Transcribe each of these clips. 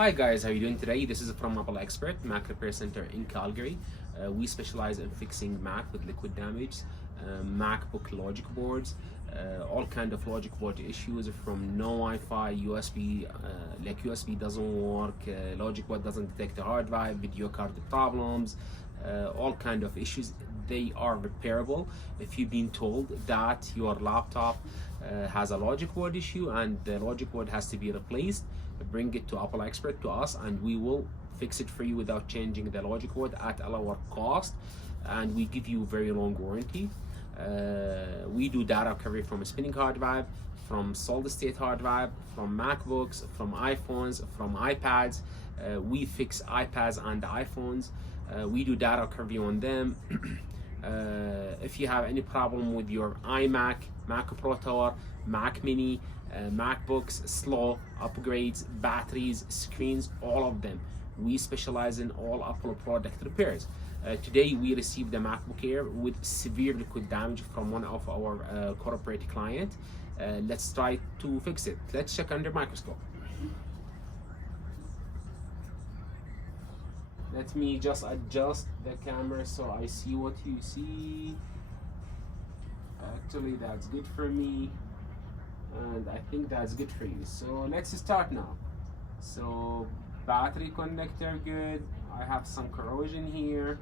Hi guys, how are you doing today? This is from Apple Expert, Mac Repair Center in Calgary. We specialize in fixing Mac with liquid damage, MacBook logic boards, all kind of logic board issues from no Wi-Fi, USB, like USB doesn't work, logic board doesn't detect the hard drive, video card problems, all kind of issues. They are repairable if you've been told that your laptop has a logic board issue and the logic board has to be replaced. Bring it to Apple Expert, to us, and we will fix it for you without changing the logic board at our cost, and we give you very long warranty. We do data recovery from a spinning hard drive, from solid state hard drive, from MacBooks, from iPhones, from iPads. We fix iPads and iPhones. We do data recovery on them. If you have any problem with your iMac, Mac Pro Tower, Mac Mini, MacBooks, slow, upgrades, batteries, screens, all of them, we specialize in all Apple product repairs. Today we received a MacBook Air with severe liquid damage from one of our corporate client. Let's try to fix it. Let's check under microscope. Let me just adjust the camera so I see what you see. Actually, that's good for me, and I think that's good for you. So let's start now. So battery connector, good. I have some corrosion here.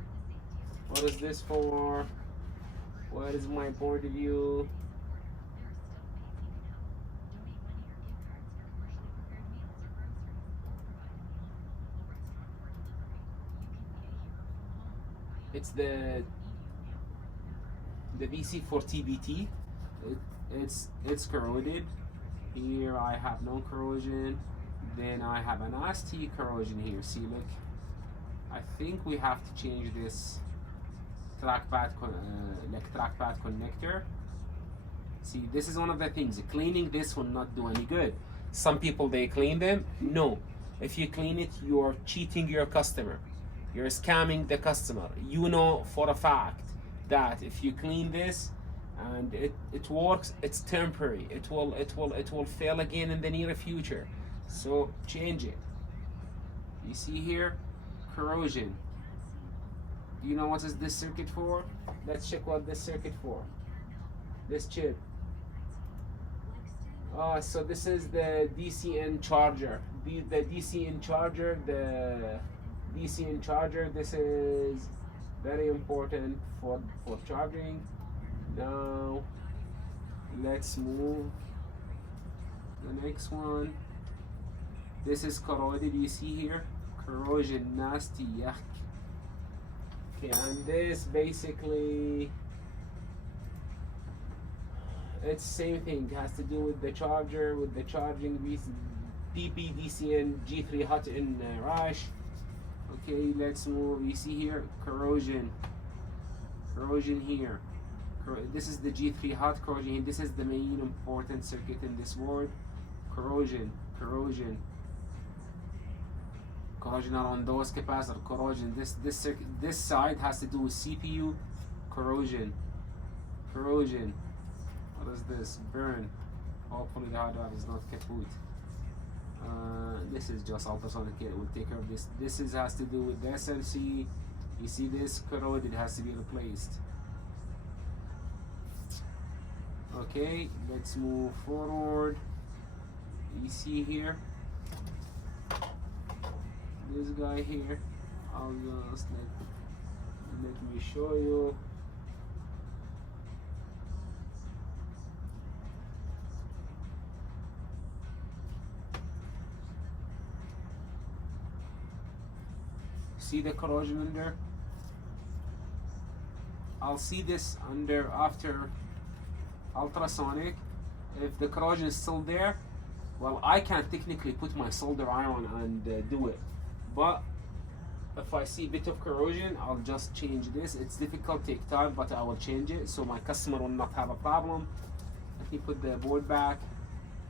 What is this for? What is my board view? It's the VC4TBT. It's corroded. Here I have no corrosion. Then I have an ST corrosion here. See, look. I think we have to change this trackpad connector. See, this is one of the things. Cleaning this will not do any good. Some people, they clean them. No. If you clean it, you're cheating your customer. You're scamming the customer. You know for a fact that if you clean this and it works, it's temporary. It will fail again in the near future. So change it. You see here, corrosion. Do you know what is this circuit for? Let's check what this circuit for. This chip. So this is the DCN charger. The DCN charger, DCN charger. This is very important for charging. Now let's move the next one. This is corroded. You see here, corrosion, nasty, yuck. Okay, and this basically, it's same thing. It has to do with the charger, with the charging PP DCN G3 hot in rush. Okay, let's move. You see here, corrosion here. This is the G3 hot corrosion. This is the main important circuit in this board. Corrosion around those capacitor. Corrosion. This side has to do with CPU. Corrosion. What is this? Burn. Hopefully the hard drive is not kaput. This is just ultrasonic. It will take care of this. This has to do with the SLC. You see this corroded, has to be replaced. Okay, let's move forward. You see here, this guy here. I'll just let me show you. See the corrosion under? I'll see this under after ultrasonic. If the corrosion is still there, well, I can technically put my solder iron and do it, but if I see a bit of corrosion, I'll just change this. It's difficult, take time, but I will change it so my customer will not have a problem. Let me put the board back.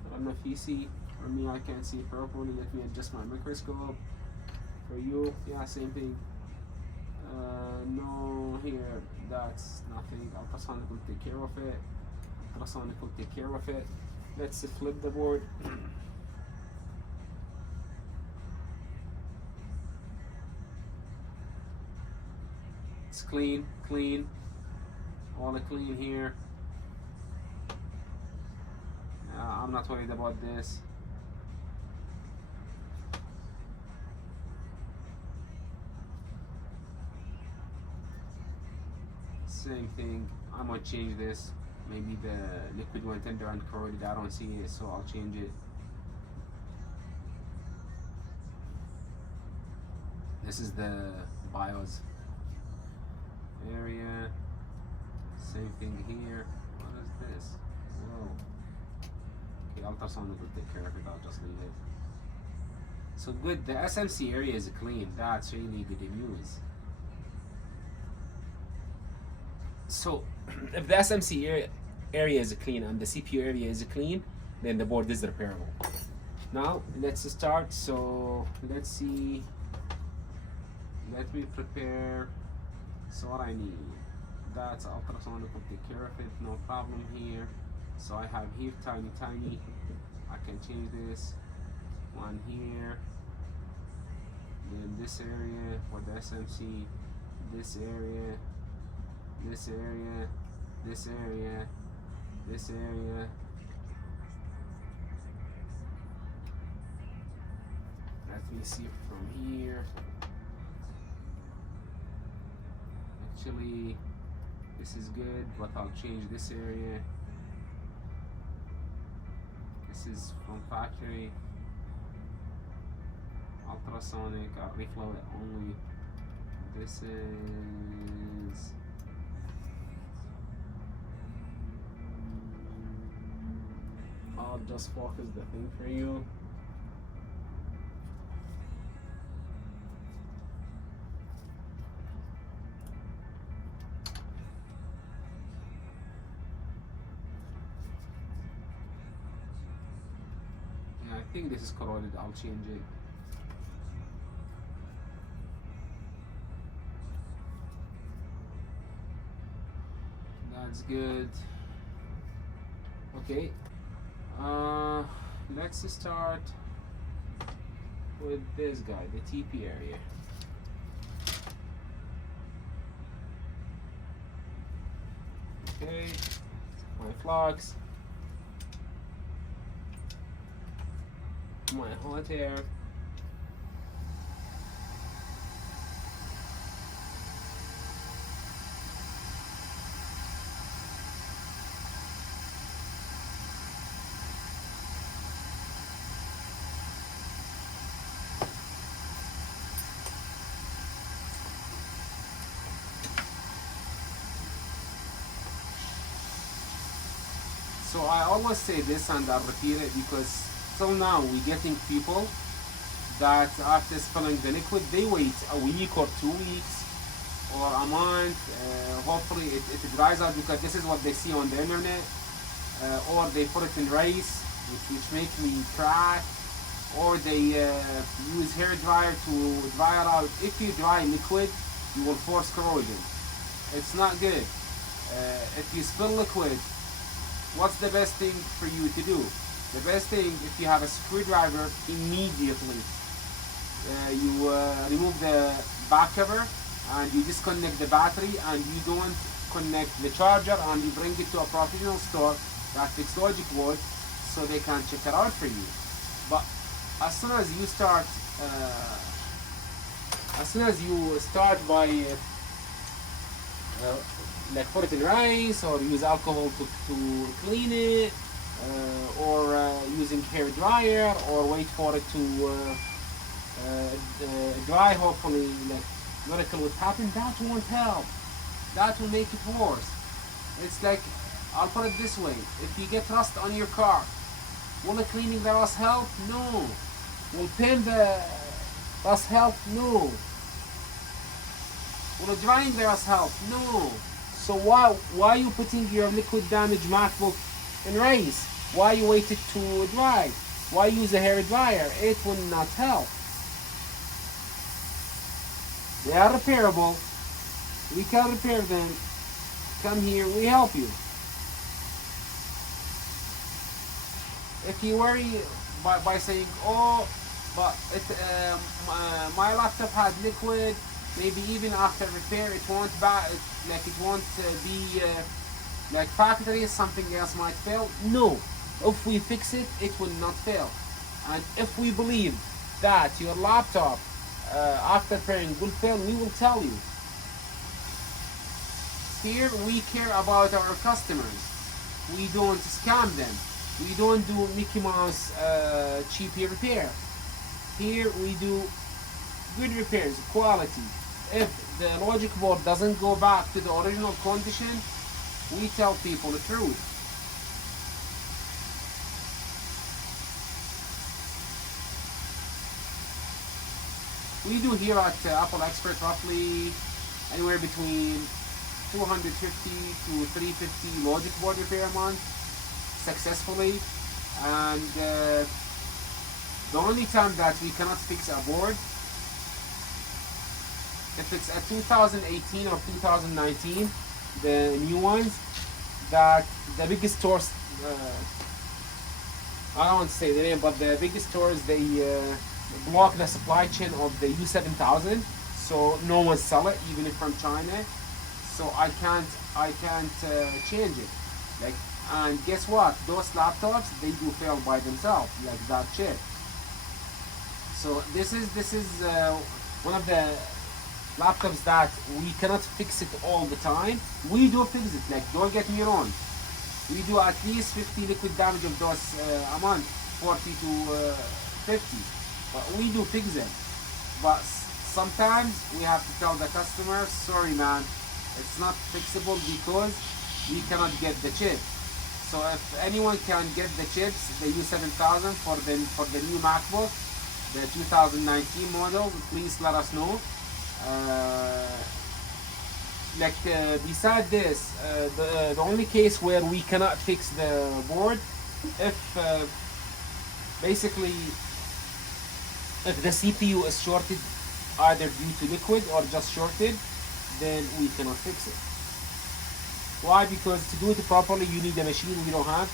I don't know if you see. For me, I can't see properly. Let me adjust my microscope. For you, yeah, same thing. No, here, that's nothing. Ultrasonic will take care of it. Ultrasonic will take care of it. Let's flip the board. It's clean, clean. All the clean here. I'm not worried about this. Same thing. I'm gonna change this. Maybe the liquid went under and corroded. I don't see it, so I'll change it. This is the BIOS area. Same thing here. What is this? Whoa. Okay, ultrasonic will take care of it. I'll just leave it. So good. The SMC area is clean. That's really good news. So if the SMC area is clean and the CPU area is clean, then the board is repairable. Now let's start. So let's see. Let me prepare. So what I need, that's ultrasonic will take care of it, no problem here. So I have here tiny. I can change this one here. Then this area for the SMC, this area, this area, this area, this area. Let me see from here. Actually, this is good, but I'll change this area. This is from factory. Ultrasonic, I'll reflow it only. This is I'll just focus the thing for you. Yeah, I think this is corroded. I'll change it. That's good. Okay. Let's start with this guy, the TP area. Okay, my flux, my hot air. So I always say this and I'll repeat it because till now we're getting people that after spilling the liquid they wait a week or 2 weeks or a month. Hopefully it dries out because this is what they see on the internet, or they put it in rice which make me cry, or they use hair dryer to dry it out. If you dry liquid you will force corrosion. It's not good. If you spill liquid, what's the best thing for you to do? The best thing, if you have a screwdriver, immediately you remove the back cover and you disconnect the battery and you don't connect the charger and you bring it to a professional store that fix logic board so they can check it out for you. But as soon as you start by like put it in rice or use alcohol to clean it, or using hair dryer, or wait for it to dry, hopefully like miracle would happen, that won't help. That will make it worse. It's like, I'll put it this way, if you get rust on your car, will the cleaning the rust help? No. Will paint the rust help? No. Will drying the rust help? No. So why you putting your liquid damaged MacBook in rice? Why you wait it to dry? Why use a hair dryer? It will not help. They are repairable. We can repair them. Come here, we help you. If you worry by saying, oh, but my laptop had liquid, maybe even after repair it won't like it won't be like factory, something else might fail. No, if we fix it, it will not fail. And if we believe that your laptop after repairing will fail, we will tell you. Here we care about our customers. We don't scam them. We don't do Mickey Mouse cheap repair. Here we do good repairs, quality. If the logic board doesn't go back to the original condition, we tell people the truth. We do here at Apple Expert roughly anywhere between 250 to 350 logic board repair a month successfully, and the only time that we cannot fix a board, if it's a 2018 or 2019, the new ones, that the biggest stores, I don't want to say the name, but the biggest stores, they block the supply chain of the U7000, so no one sell it, even if from China. So I can't change it. Like, and guess what? Those laptops, they do fail by themselves, like that chip. So this is one of the laptops that we cannot fix it all the time. We do fix it. Like, don't get me wrong. We do at least 50 liquid damage of those a month, 40 to 50. But we do fix them. But sometimes we have to tell the customer, sorry man, it's not fixable because we cannot get the chip. So if anyone can get the chips, the U7000 for the new MacBook, the 2019 model, please let us know. Beside this, the only case where we cannot fix the board, if basically if the CPU is shorted, either due to liquid or just shorted, then we cannot fix it. Why? Because to do it properly, you need a machine we don't have,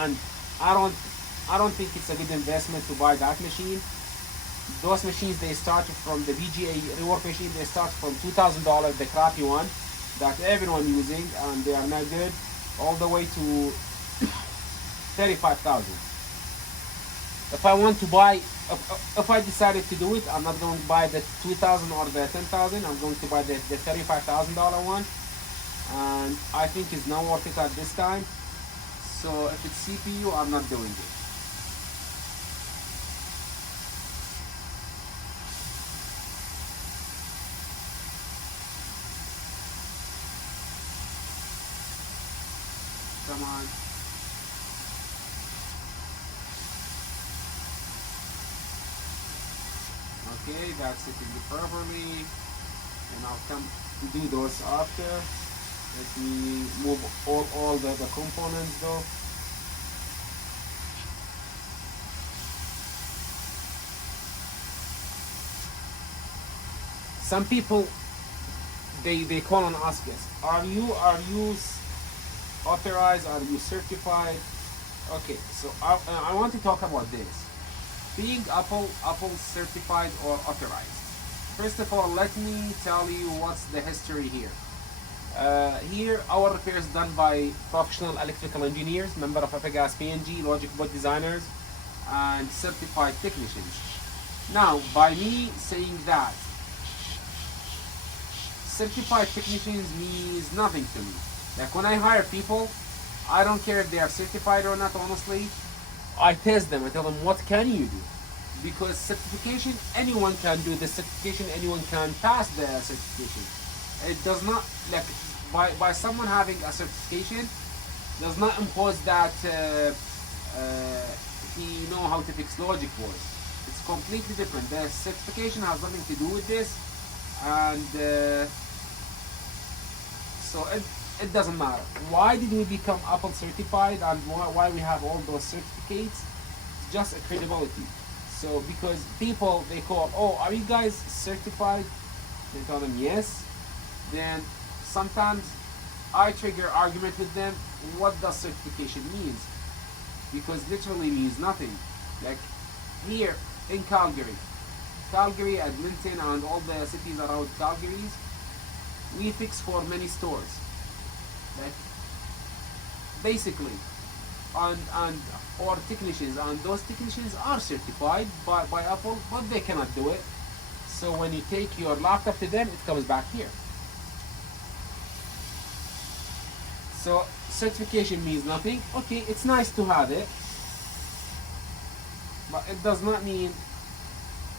and I don't think it's a good investment to buy that machine. Those machines, they start from the VGA rework machine. They start from $2,000, the crappy one that everyone using, and they are not good, all the way to $35,000. If I want to buy, if I decided to do it, I'm not going to buy the 2,000 or the 10,000. I'm going to buy the $35,000 one, and I think it's not worth it at this time. So if it's CPU, I'm not doing it. Come on. Okay, that's sitting properly, and I'll come to do those after. Let me move all the components though. Some people, they call and ask us, are you authorized, are you certified? Okay, so I want to talk about this. Being Apple certified or authorized. First of all, let me tell you what's the history here. Here, our repair is done by professional electrical engineers, member of FAGAS PNG, logic board designers, and certified technicians. Now, by me saying that, certified technicians means nothing to me. Like, when I hire people, I don't care if they are certified or not, honestly. I test them, I tell them, what can you do? Because certification, anyone can do the certification, anyone can pass the certification. It does not, like, by someone having a certification, does not impose that he know how to fix logic boards. It's completely different. The certification has nothing to do with this, and so it doesn't matter. Why did we become Apple certified, and why we have all those certificates? It's just a credibility. So because people, they call, oh, are you guys certified? They tell them yes. Then sometimes I trigger argument with them. What does certification means? Because literally means nothing. Like here in Calgary, Calgary, Edmonton, and all the cities around Calgary, we fix for many stores. Like basically, and or technicians, and those technicians are certified by Apple, but they cannot do it. So when you take your laptop to them, it comes back here. So certification means nothing. Okay, it's nice to have it, but it does not mean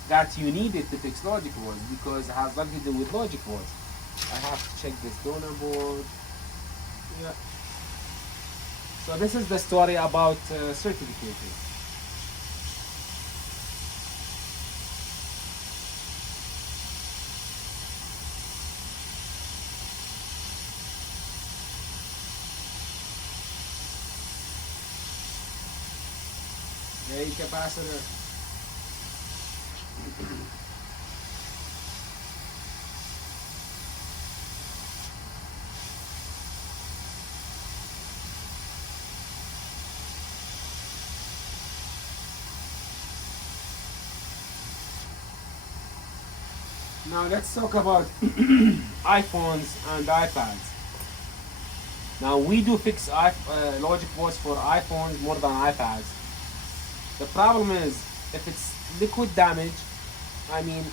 that you need it to fix logic boards, because it has nothing to do with logic boards. I have to check this donor board. Yeah. So this is the story about certification. A capacitor. Now let's talk about iPhones and iPads. Now we do fix logic boards for iPhones more than iPads. The problem is, if it's liquid damage, I mean,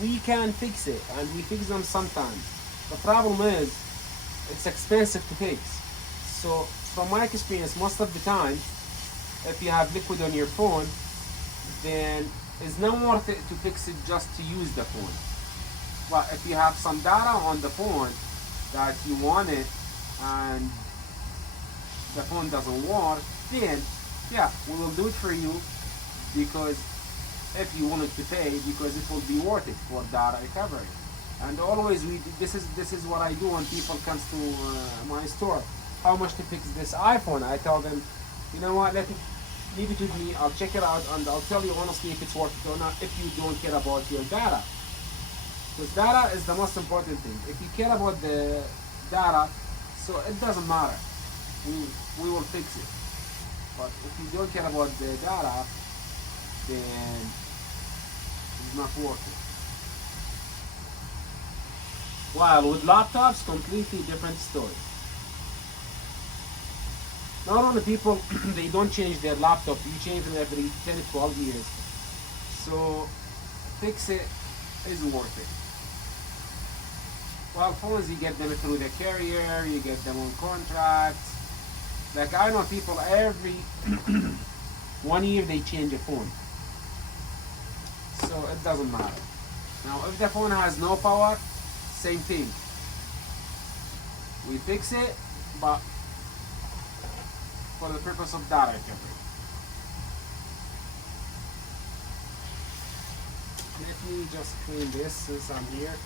we can fix it, and we fix them sometimes. The problem is, it's expensive to fix. So from my experience, most of the time, if you have liquid on your phone, then it's not worth it to fix it just to use the phone. But if you have some data on the phone that you want it, and the phone doesn't work, then yeah, we will do it for you, because if you wanted to pay, because it will be worth it for data recovery. And always this is what I do when people comes to my store. How much to fix this iPhone? I tell them, you know what, leave it with me, I'll check it out, and I'll tell you honestly if it's worth it or not, if you don't care about your data. Because data is the most important thing. If you care about the data, so it doesn't matter. We will fix it. But if you don't care about the data, then it's not worth it. While with laptops, completely different story. Not only people, they don't change their laptop, you change them every 10 to 12 years. So fix it is worth it. While phones, you get them through the carrier, you get them on contracts. Like I know people every 1 year they change a phone. So it doesn't matter. Now if the phone has no power, same thing. We fix it, but for the purpose of data recovery. Let me just clean this since I'm here.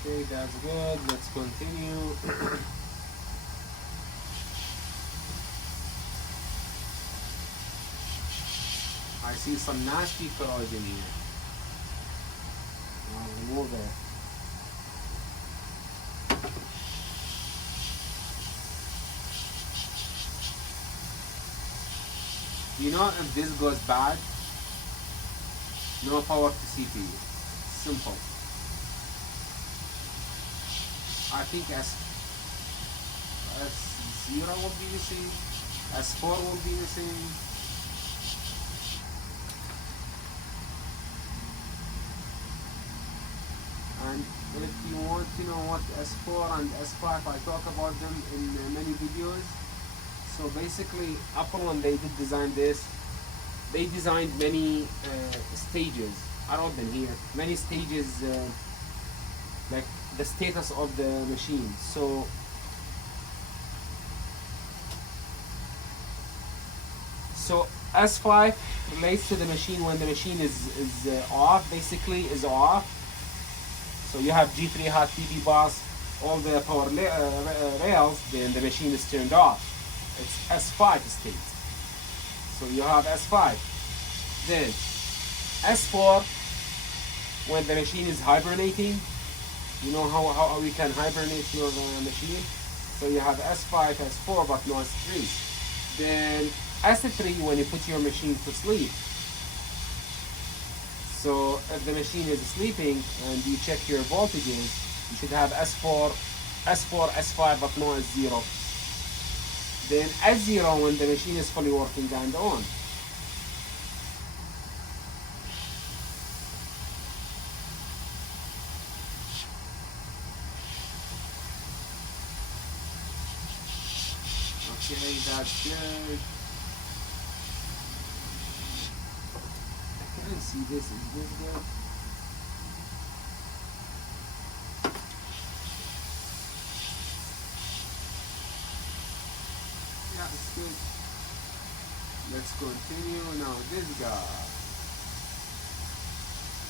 Okay, that's good. Let's continue. I see some nasty corrosion in here. I'll remove it. You know, if this goes bad, no power to CPU. Simple. I think S0 will be missing, S4 will be missing. And if you want to know what S4 and S5, I talk about them in many videos. So basically, Apple, when they did design this, they designed many stages. I wrote them here. Many stages, like the status of the machine. So S5 relates to the machine when the machine is off, basically is off. So you have G3 hot, TV bus, all the power rails, then the machine is turned off. it's S5 state. So you have S5. Then S4, when the machine is hibernating, you know how we can hibernate your machine? So you have S5, S4, but no S3. Then S3 when you put your machine to sleep. So if the machine is sleeping and you check your voltages, you should have S4, S5, but no S0. Then S0 when the machine is fully working and on. Okay, that's good. I can't see this. Is this good? Yeah, it's good. Let's continue. Now this guy.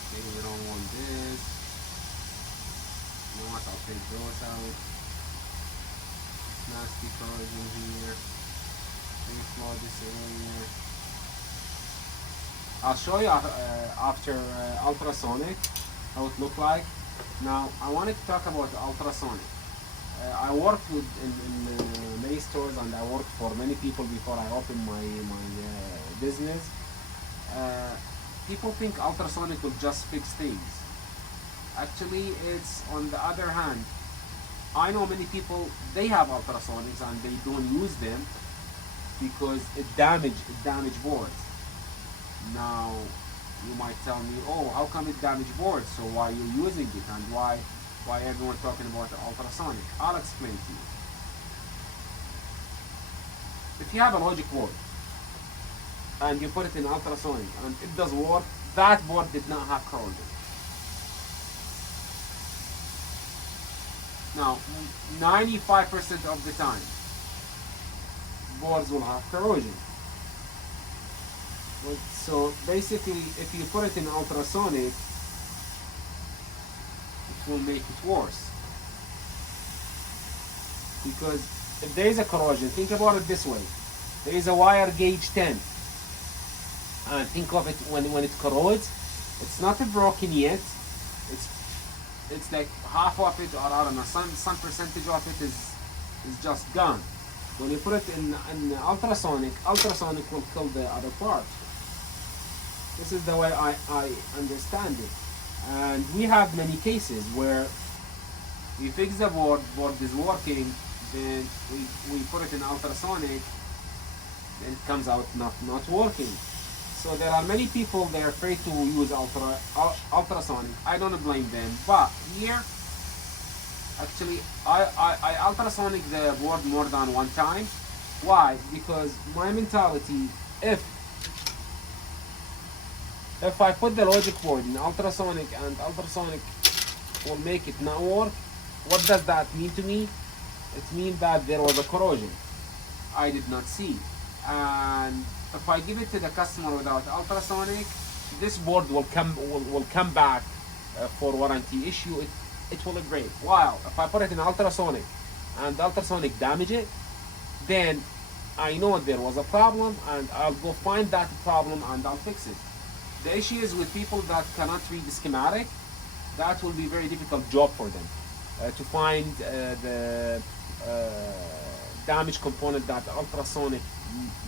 Okay, we don't want this. You know what? I'll take those out. Nasty corrosion here. Reflow this area. I'll show you after ultrasonic how it look like. Now I wanted to talk about ultrasonic. I worked in many stores and I worked for many people before I opened my business. People think ultrasonic will just fix things. Actually, it's on the other hand. I know many people, they have ultrasonics and they don't use them because it damage boards. Now, you might tell me, oh, how come it damage boards? So why are you using it and why everyone talking about the ultrasonic? I'll explain to you. If you have a logic board and you put it in ultrasonic and it does work, that board did not have corrosion. Now, 95% of the time, boards will have corrosion. So basically, if you put it in ultrasonic, it will make it worse. Because if there is a corrosion, think about it this way. There is a wire gauge 10. And think of it when it corrodes, it's not broken yet. It's like half of it, or I don't know, some percentage of it is just gone. When you put it in ultrasonic will kill the other part. This is the way I understand it. And we have many cases where we fix the board is working, then we put it in ultrasonic, then it comes out not working. So there are many people, they're afraid to use ultrasonic. I don't blame them, but here, actually, I ultrasonic the board more than one time. Why? Because my mentality, if I put the logic board in ultrasonic and ultrasonic will make it not work, what does that mean to me? It means that there was a corrosion I did not see. And if I give it to the customer without ultrasonic, this board will come back for warranty issue. It will break. While if I put it in ultrasonic and ultrasonic damage it, then I know there was a problem and I'll go find that problem and I'll fix it. The issue is with people that cannot read the schematic, that will be a very difficult job for them to find the damaged component that ultrasonic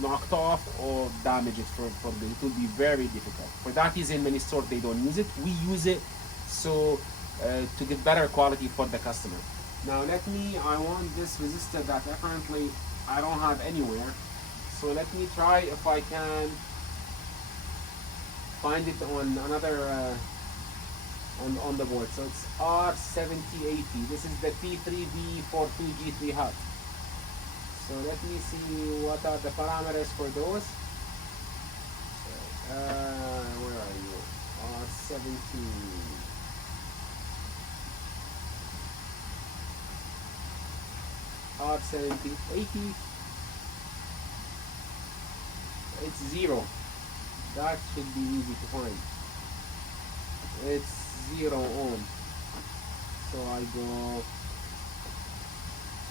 knocked off or damage it for them. It will be very difficult. For that reason, many stores they don't use it. We use it so to get better quality for the customer. Now I want this resistor that apparently I don't have anywhere. So let me try if I can find it on another on the board. So it's R7080. This is the P3B42G3 hub. So let me see what are the parameters for those. Where are you? R70. R7080. It's 0. That should be easy to find. It's 0 ohm. So I go.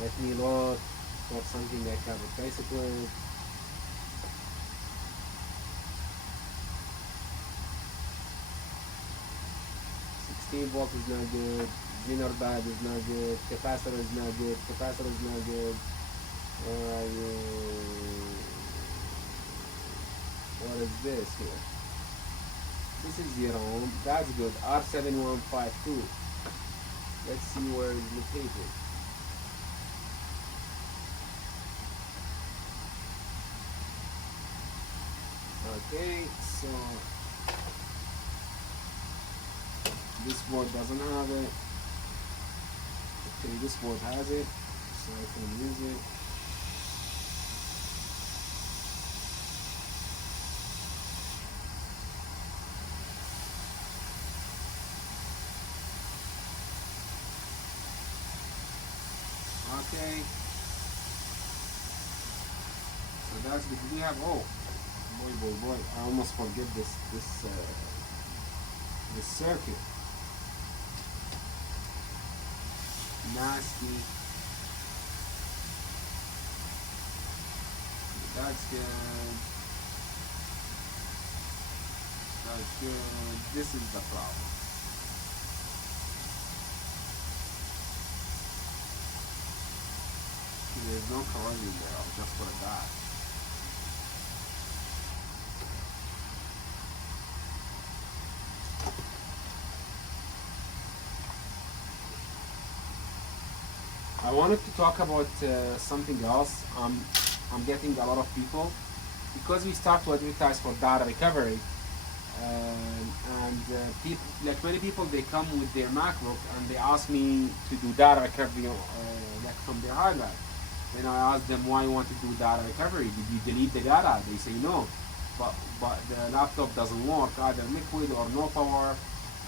Let me look. for something I can replace it with. Volt is not good, zener bad is not good, capacitor is not good, capacitor is not good. What is this here? This is 0 ohm, that's good, R7152. Let's see where it's located. Okay, so this board doesn't have it. Okay, this board has it, so I can use it. Okay, so that's good. We have boy, I almost forget this circuit. Nasty. That's good. That's good. This is the problem. There's no corrosion there. I'll just put it back. I wanted to talk about something else. I'm getting a lot of people because we start to advertise for data recovery, and people, like many people, they come with their MacBook and they ask me to do data recovery, like from their hard drive. Then I ask them, why you want to do data recovery? Did you delete the data? They say no, but the laptop doesn't work, either liquid or no power,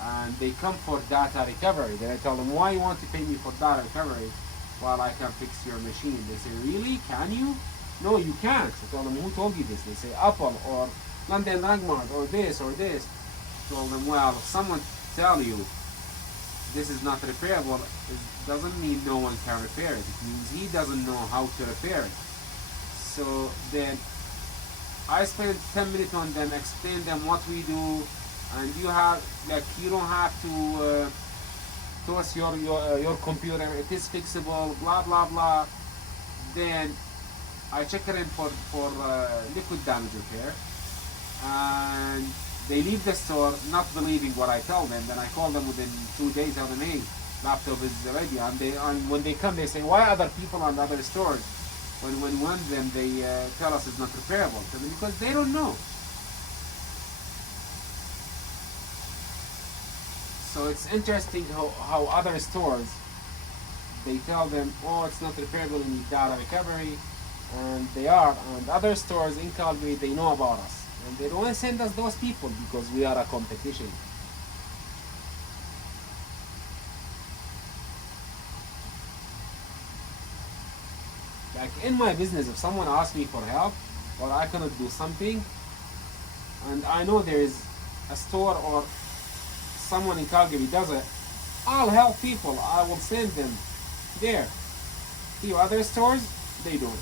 and they come for data recovery. Then I tell them, why you want to pay me for data recovery while I can fix your machine? They say, really? Can you? No, you can't. I tell them, who told you this? They say, Apple or London Langmart or this or this. I told them, well, if someone tell you this is not repairable, it doesn't mean no one can repair it. It means he doesn't know how to repair it. So then I spend 10 minutes on them, explain them what we do, and you don't have to toss your computer. It is fixable, blah blah blah. Then I check it in for liquid damage repair, and they leave the store not believing what I tell them. Then I call them within 2 days, tell them, hey, laptop is ready. And when they come, they say, why other people on other stores, when one of them they tell us it's not repairable? Because they don't know. So it's interesting how other stores, they tell them, oh, it's not repairable, you need data recovery, and they are. And other stores in Calgary, they know about us, and they don't send us those people because we are a competition. Like in my business, if someone asks me for help or I cannot do something, and I know there is a store or someone in Calgary does it, I'll help people. I will send them there. To other stores, they don't.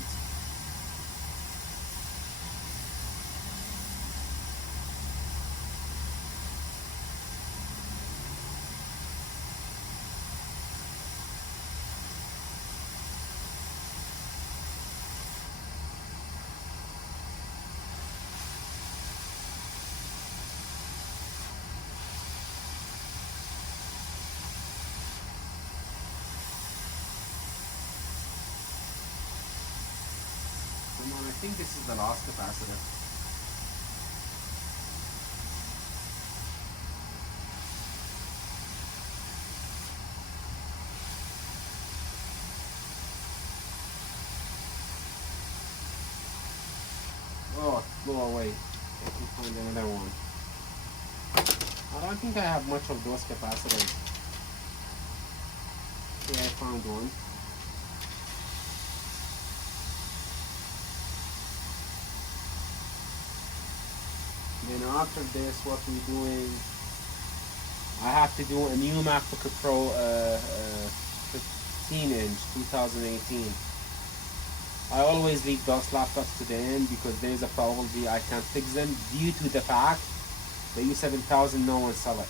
I think this is the last capacitor. Oh, go away. I can find another one. I don't think I have much of those capacitors. Okay, I found one. Then after this, what we're doing, I have to do a new MacBook Pro 15-inch 2018. I always leave those laptops to the end because there is a probability I can't fix them due to the fact the U7000 no one sell it.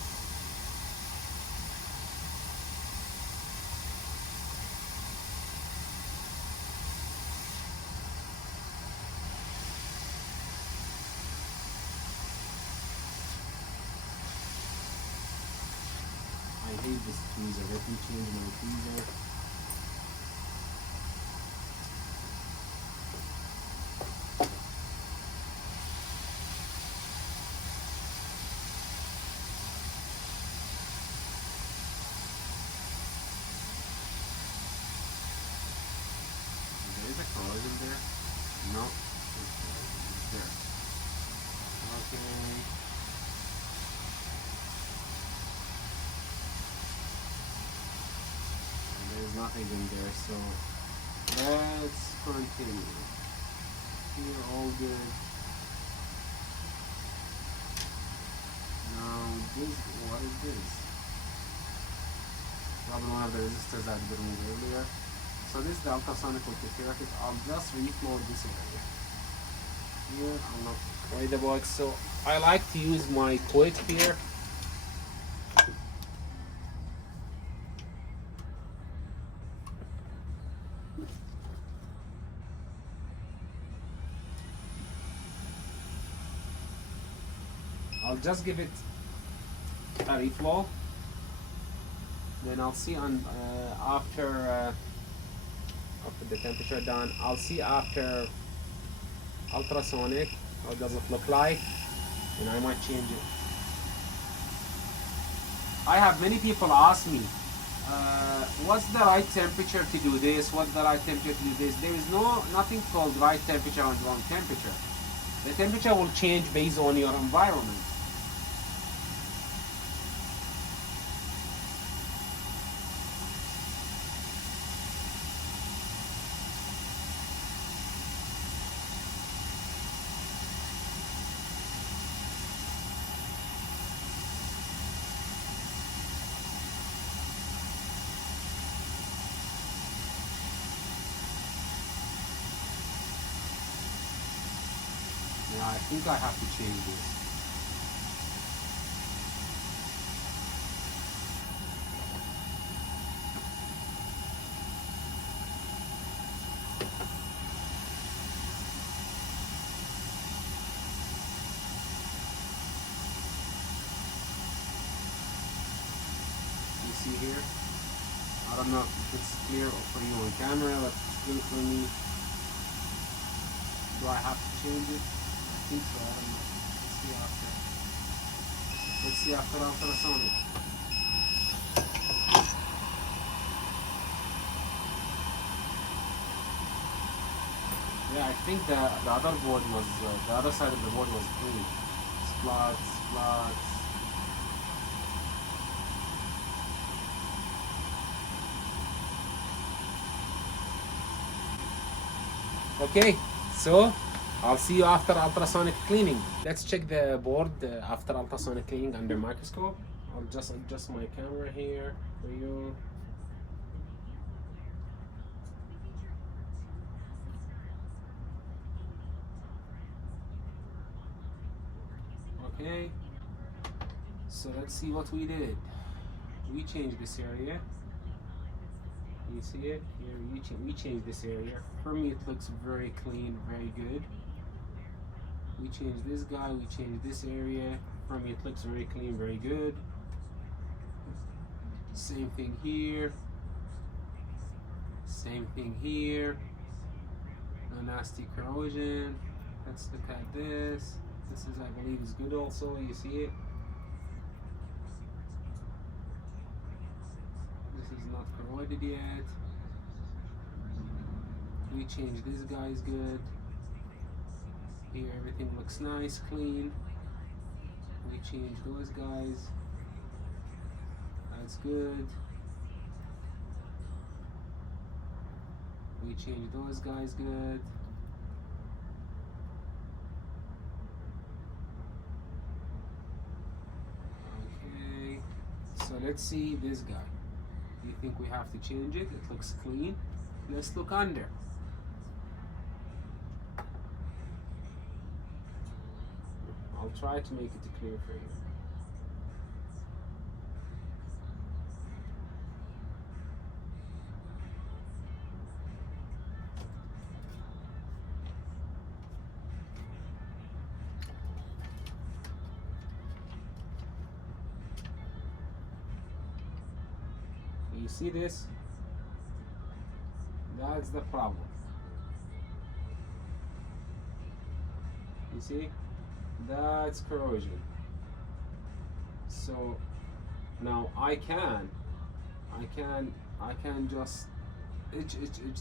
I hate this tweezer. Let me change my tweezer. There is a corrosion there? No. It's there. Okay. There's nothing in there, so let's continue. Here, all good. Now, what is this? Probably one of the resistors that we removed earlier. So this is the ultrasonic ultrafilament. I'll just reflow this area. Here, I'm not worried about, so I like to use my quit here. I'll just give it a reflow, then I'll see on after I'll put the temperature down. I'll see after ultrasonic how does it look like, and I might change it. I have many people ask me what's the right temperature to do this, what's the right temperature to do this. There is nothing called right temperature and wrong temperature. The temperature will change based on your environment. Yeah, I think I have to change this. You see here? I don't know if it's clear for you on camera, but it's clear for me. Do I have to change it? I think so, I don't know. Let's see after ultrasonic. Yeah, I think the other board was, the other side of the board was clean. Splots. Okay, so I'll see you after ultrasonic cleaning. Let's check the board after ultrasonic cleaning under microscope. I'll just adjust my camera here for you. Okay, so let's see what we did. We changed this area. You see it here? We changed this area. For me, it looks very clean, very good. We changed this guy. We changed this area. For me, it looks very clean, very good. Same thing here. Same thing here. No nasty corrosion. Let's look at this. This is, I believe, is good also. You see it? This is not corroded yet. We changed this guy is good. Here everything looks nice, clean. We changed those guys. That's good. We changed those guys good. Okay. So let's see this guy. Do you think we have to change it? It looks clean. Let's look under. I'll try to make it clear for you. You see this? That's the problem. You see? That's corrosion. So now I can just itch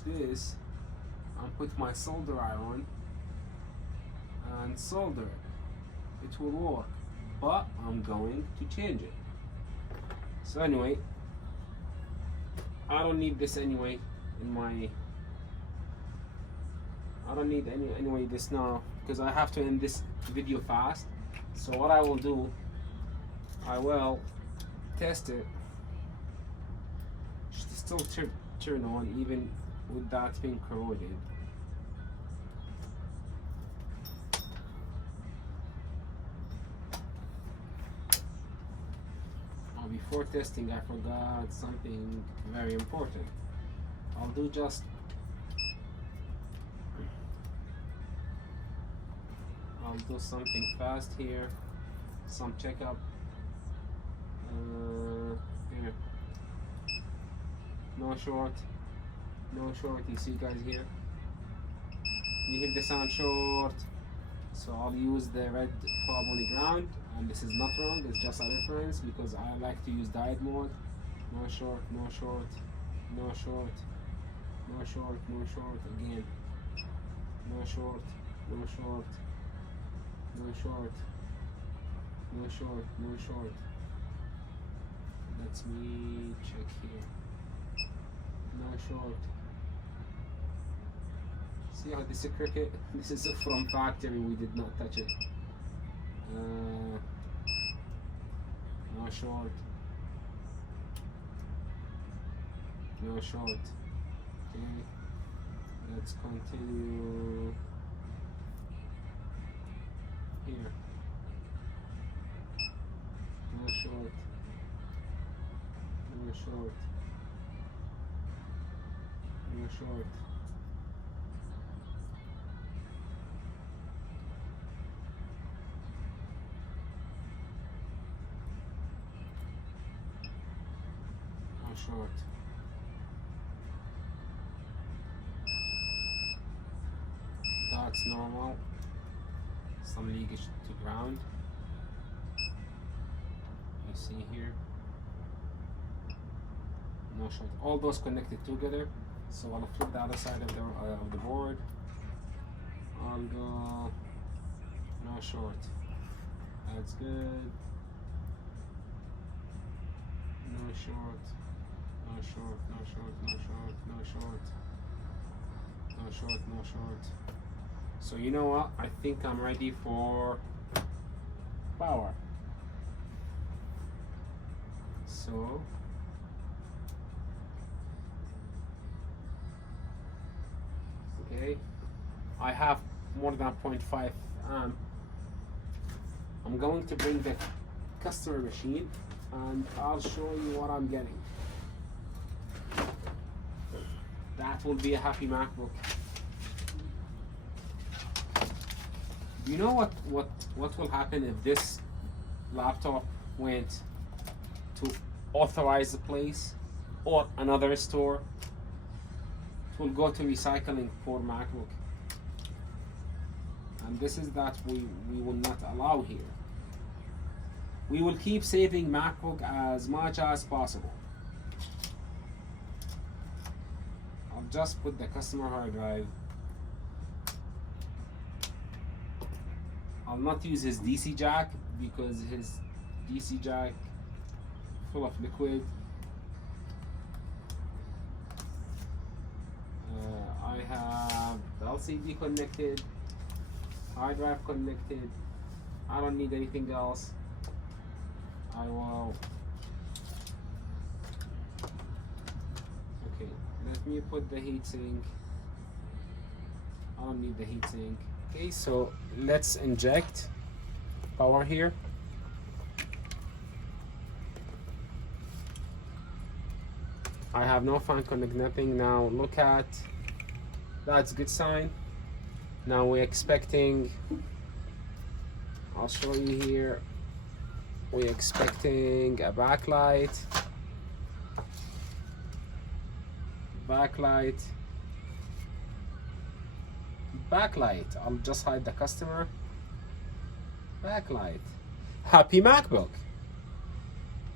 this and put my solder iron and solder it. It will work, but I'm going to change it. So anyway, I don't need this anyway in my I don't need anyway this now, because I have to end this video fast. So what I will do, I will test it. Should still turn on even with that being corroded. Before testing, I forgot something very important. I'll do something fast here, some checkup. Here, no short. You see guys here? You hear the sound short. So I'll use the red prob on the ground, and this is not wrong, it's just a reference because I like to use diode mode. No short, again. No short. Let me check here. No short. See how this is cricket? This is from factory, we did not touch it. No short. Okay, let's continue here. No short. Short. That's normal. Some leakage to ground. You see here. No short. All those connected together. So I'll flip the other side of the board. I'll go no short. That's good. No short. No short. So you know what? I think I'm ready for power. So okay, I have more than 0.5 amp. I'm going to bring the customer machine and I'll show you what I'm getting. That will be a happy MacBook. Do you know what will happen if this laptop went to authorized place or another store? It will go to recycling for MacBook. And this is that we will not allow here. We will keep saving MacBook as much as possible. I'll just put the customer hard drive. I'll not use his DC jack because his DC jack full of liquid. I have the LCD connected, hard drive connected. I don't need anything else. I will. Okay, let me put the heatsink. I don't need the heatsink. Okay, so let's inject power here. I have no fan connect, nothing. Now look at, that's good sign. Now we're expecting, I'll show you here, we're expecting a backlight, backlight. I'll just hide the customer. Backlight. Happy MacBook.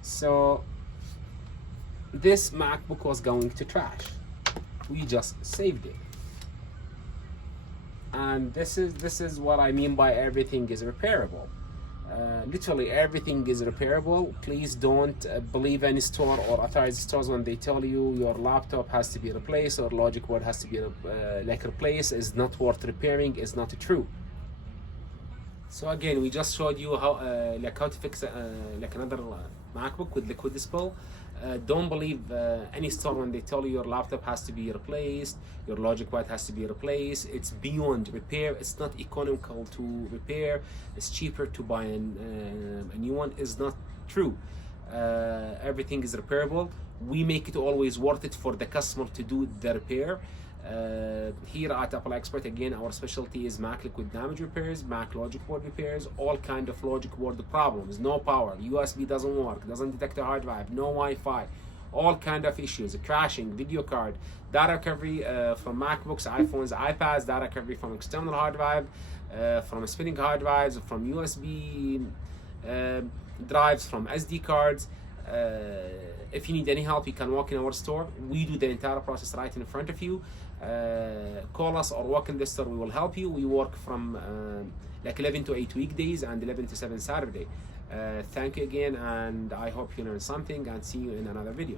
So this MacBook was going to trash. We just saved it. And this is what I mean by everything is repairable. Literally everything is repairable. Please don't believe any store or authorized stores when they tell you your laptop has to be replaced or logic board has to be replaced. Is not worth repairing. Is not true. So again, we just showed you how how to fix another MacBook with liquid display. Don't believe any store when they tell you your laptop has to be replaced, your logic board has to be replaced. It's beyond repair. It's not economical to repair. It's cheaper to buy a new one. Is not true. Everything is repairable. We make it always worth it for the customer to do the repair. Here at Apple Expert, again, our specialty is Mac liquid damage repairs, Mac logic board repairs, all kind of logic board problems, no power, USB doesn't work, doesn't detect a hard drive, no Wi-Fi, all kind of issues, crashing, video card, data recovery from MacBooks, iPhones, iPads, data recovery from external hard drive, from spinning hard drives, from USB drives, from SD cards. If you need any help, you can walk in our store. We do the entire process right in front of you. Call us or walk in the store. We will help you. We work from 11 to 8 weekdays and 11 to 7 Saturday. Thank you again, and I hope you learned something, and see you in another video.